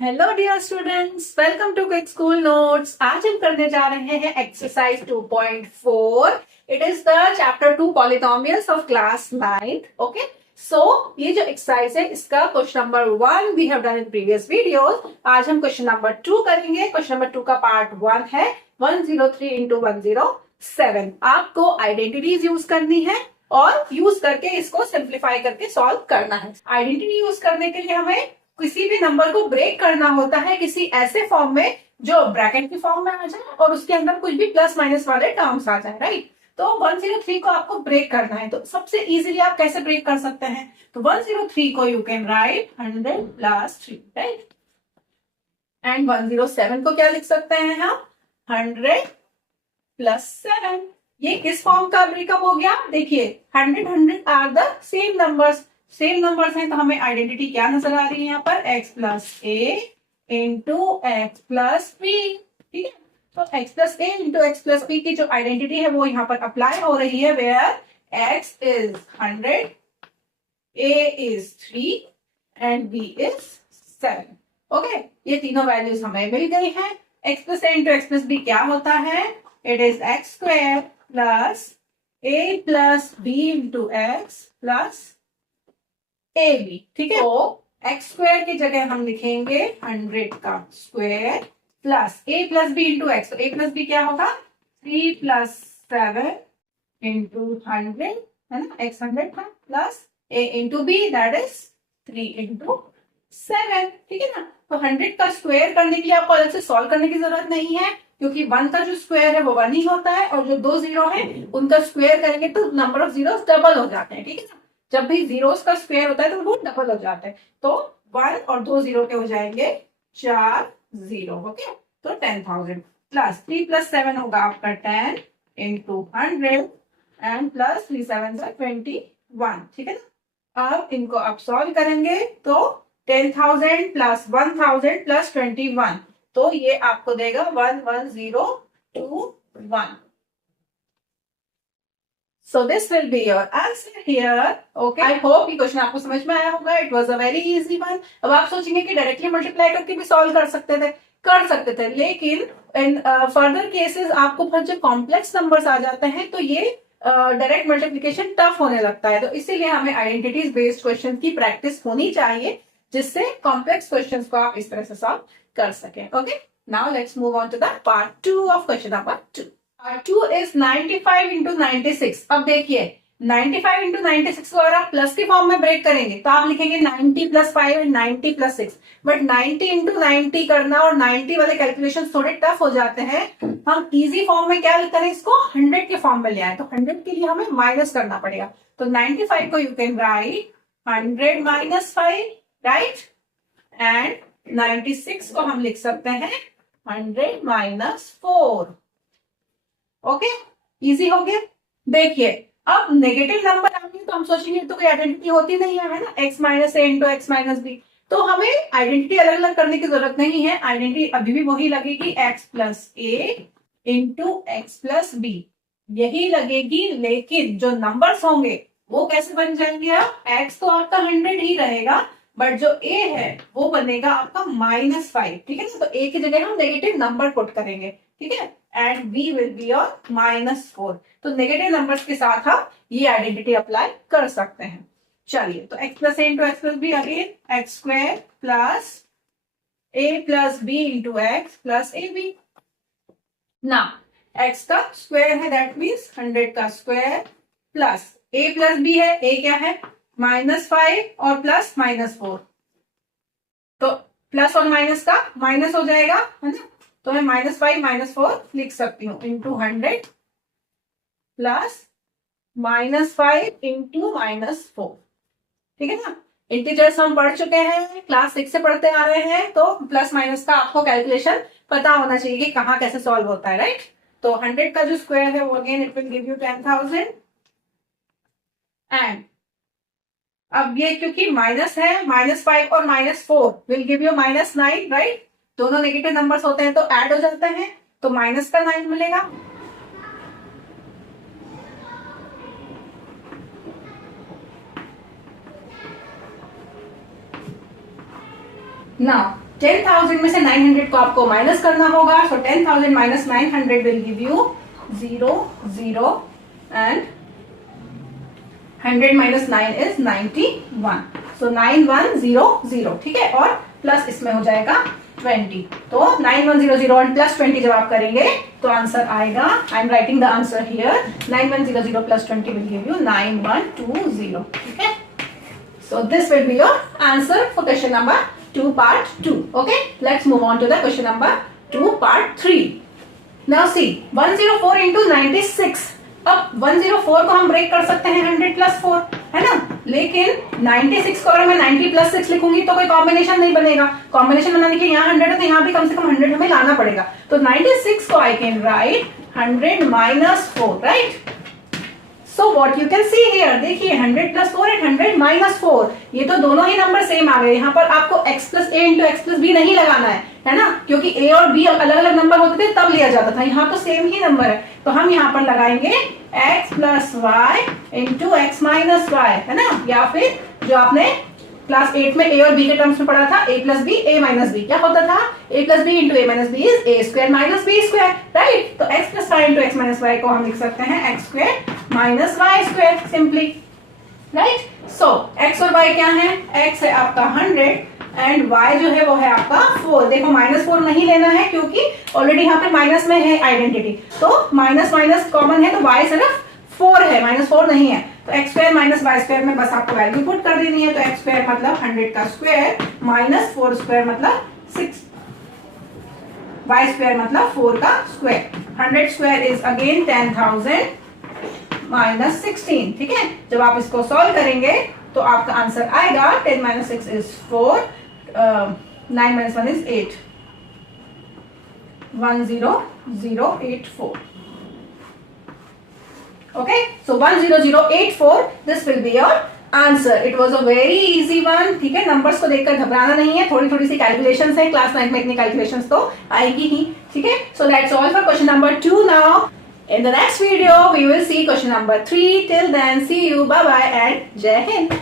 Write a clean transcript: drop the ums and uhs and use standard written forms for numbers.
Hello dear students, welcome to quick school notes. आज हम करने जा रहे हैं exercise 2.4। It is the chapter 2 polynomials of class 9th। Okay, so ये जो एक्सरसाइज है इसका question number 1 we have done in previous videos. आज हम क्वेश्चन नंबर 2 करेंगे। क्वेश्चन नंबर 2 का पार्ट 1 है 103 इंटू 107। आपको आइडेंटिटीज यूज करनी है और यूज करके इसको सिंप्लीफाई करके सॉल्व करना है। आइडेंटिटी यूज करने के लिए हमें किसी भी नंबर को ब्रेक करना होता है किसी ऐसे फॉर्म में जो ब्रैकेट की फॉर्म में आ जाए और उसके अंदर कुछ भी प्लस माइनस वाले टर्म्स आ जाए, राइट। तो 103 को आपको ब्रेक करना है, तो सबसे इजीली आप कैसे ब्रेक कर सकते हैं? तो 103 को you can write 100 plus 3, right. And 107 को क्या लिख सकते हैं हम? 100 प्लस 7। ये किस फॉर्म का ब्रेकअप हो गया? देखिए 100 are the same numbers, same numbers हैं, तो हमें आइडेंटिटी क्या नजर आ रही है यहाँ पर? x plus A into x plus B. ठीक है, तो x plus A into x plus B की जो आइडेंटिटी है वो यहाँ पर अप्लाई हो रही है, where x is 100, a is 3 and b is 7। Okay, ये तीनों वैल्यूज हमें मिल गई हैं। x plus A into x plus B क्या होता है? It is x square plus A plus B into x plus A B. ठीक है, तो एक्स स्क्वायर की जगह हम लिखेंगे 100 का square plus A plus B into x. तो ए प्लस बी क्या होगा? 3 प्लस 7 इंटू 100, है ना, एक्स 100 था, plus A into B that is 3 into 7। ठीक है ना, तो 100 का स्क्वायर करने के लिए आपको अलग से सॉल्व करने की जरूरत नहीं है, क्योंकि 1 का जो स्क्वायर है वो 1 ही होता है और जो 2 जीरो है उनका स्क्वायर करेंगे तो नंबर ऑफ जीरो डबल हो जाते हैं। ठीक है ना, जब भी जीरोस का स्क्वायर होता है तो वो डबल हो जाते हैं, तो 1 और 2 जीरो के हो जाएंगे 4 जीरो। ओके, तो 10,000 प्लस 3 प्लस 7 होगा आपका 10 इंटू 100 एंड प्लस 3 7 21। ठीक है ना, अब इनको आप सॉल्व करेंगे तो 10,000 प्लस 1,000 प्लस 21, तो ये आपको देगा 11021। So this will be your answer here. Okay, I hope ये क्वेश्चन आपको समझ में आया होगा। It was a very easy one. अब आप सोचेंगे कि डायरेक्टली मल्टीप्लाई करके भी सॉल्व कर सकते थे, लेकिन इन फर्दर केसेस आपको फिर जब कॉम्प्लेक्स नंबर्स आ जाते हैं तो ये डायरेक्ट मल्टीप्लिकेशन टफ होने लगता है, तो इसीलिए हमें आइडेंटिटीज बेस्ड क्वेश्चन की प्रैक्टिस होनी चाहिए, जिससे कॉम्प्लेक्स क्वेश्चन को आप इस तरह से सॉल्व कर सकें। Okay, now let's move on to the part 2 of question number 2। 2 is 95 इंटू 96। अब देखिए 95 इंटू 96 को अगर आप प्लस के फॉर्म में ब्रेक करेंगे तो आप लिखेंगे 90 plus 5 and 90 plus 6। But 90 into 90 करना और 90 वाले कैलकुलेशन थोड़े टफ हो जाते हैं। हम इजी फॉर्म में क्या करें, इसको 100 के फॉर्म में ले आए, तो 100 के लिए हमें माइनस करना पड़ेगा। तो 95 को you can write 100 minus 5, right, and 96 को हम लिख सकते हैं 100 माइनस 4। ओके, इजी हो गया। देखिए अब नेगेटिव नंबर आएंगे तो हम सोचेंगे तो कोई आइडेंटिटी होती नहीं है ना, x माइनस ए इंटू एक्स माइनस बी, तो हमें आइडेंटिटी अलग अलग करने की जरूरत नहीं है। आइडेंटिटी अभी भी वही लगेगी, x plus A into x plus B यही लगेगी, लेकिन जो नंबर्स होंगे वो कैसे बन जाएंगे? अब x तो आपका 100 ही रहेगा, बट जो a है वो बनेगा आपका -5। ठीक है ना, तो a की जगह हम नेगेटिव नंबर पुट करेंगे। ठीक है, and b will be your -4। तो नेगेटिव नंबर्स के साथ हम ये आइडेंटिटी अप्लाई कर सकते हैं। चलिए, तो x plus A into x plus B, again x square plus A plus B into x plus A B. ना x का स्क्वायर है, दैट मीन्स 100 का स्क्वायर प्लस a प्लस बी है, a क्या है? -5 और प्लस -4, तो प्लस और माइनस का माइनस हो जाएगा, है ना, तो मैं -5 -4 लिख सकती हूँ इंटू 100 प्लस -5 इंटू -4। ठीक है ना, इंटीजर्स हम पढ़ चुके हैं, क्लास 6 से पढ़ते आ रहे हैं, तो प्लस माइनस का आपको कैलकुलेशन पता होना चाहिए कि कहाँ कैसे सॉल्व होता है, राइट। तो 100 का जो स्क्वायर है वो again it will give you 10,000, and अब ये क्योंकि माइनस है, -5 और -4 विल गिव यू -9, राइट। दोनों नेगेटिव नंबर्स होते हैं तो ऐड हो जाते हैं, तो माइनस का 9 मिलेगा। ना 10,000 में से 900 को आपको माइनस करना होगा. So 10,000 minus 900 will give you 0, 0 and 100 minus 9 is 91. So 9100, ठीक है, और प्लस इसमें हो जाएगा 20. तो 9100 और प्लस 20 जब आप करेंगे तो आंसर आएगा. I am writing the answer here. 9100 plus 20 will give you 9120. ठीक है. So this will be your answer for question number 2 part 2. Okay, let's move on to the question number 2 part 3. Now see 104 into 96. अब 104 को हम break कर सकते हैं 100 plus 4, है ना, लेकिन 96 को अगर मैं 90 प्लस 6 लिखूंगी तो कोई कॉम्बिनेशन नहीं बनेगा. कॉम्बिनेशन बनाने के यहाँ 100 है तो यहाँ भी कम से कम 100 हमें लाना पड़ेगा. तो 96 को I can write 100 minus 4, right. So what you can see here, देखिए 100 plus 4 and 100 minus 4, ये तो दोनों ही नंबर सेम आ गए. यहाँ पर आपको x plus a into x plus b नहीं लगाना है ना, क्योंकि a और b अलग अलग नंबर होते थे तब लिया जाता था. यहाँ तो सेम ही नंबर है तो हम यहाँ पर लगाएंगे x plus y into x minus y, है ना, या फिर जो आपने क्लास 8 में a और b के टर्म्स में पढ़ा था a plus b a minus b, क्या होता था a plus b into a minus b is a square minus b square, right. तो x plus y into x minus y को हम लिख सकते हैं x square minus y square simply, right. So x और y क्या है, x है आपका 100 एंड y जो है वो है आपका 4. देखो माइनस 4 नहीं लेना है क्योंकि ऑलरेडी यहाँ पे माइनस में है आइडेंटिटी, तो माइनस माइनस कॉमन है तो y सिर्फ 4 है, माइनस 4 नहीं है. तो x square minus y square में बस आपको वैल्यू पुट कर देनी है. तो एक्स स्क्वायर मतलब 100 का स्क्वायर माइनस 4 स्क्वायर मतलब 6, वाई स्क्वायर मतलब 4 का square. 100 square is again 10,000 minus 16. ठीक है, जब आप इसको सॉल्व करेंगे तो आपका आंसर आएगा 10 minus 6 is 4, 9 minus 1 is 8, 10084. Okay, so 10084, this will be your answer. It was a very easy one. ठीक है, नंबर्स को देखकर घबराना नहीं है, थोड़ी थोड़ी सी कैलकुलेशंस है. क्लास 9 में इतनी कैलकुलेशंस तो आएगी ही. ठीक है, so that's all for question number 2 now. In the next video we will see question number 3. Till then, see you, bye bye and Jai Hind.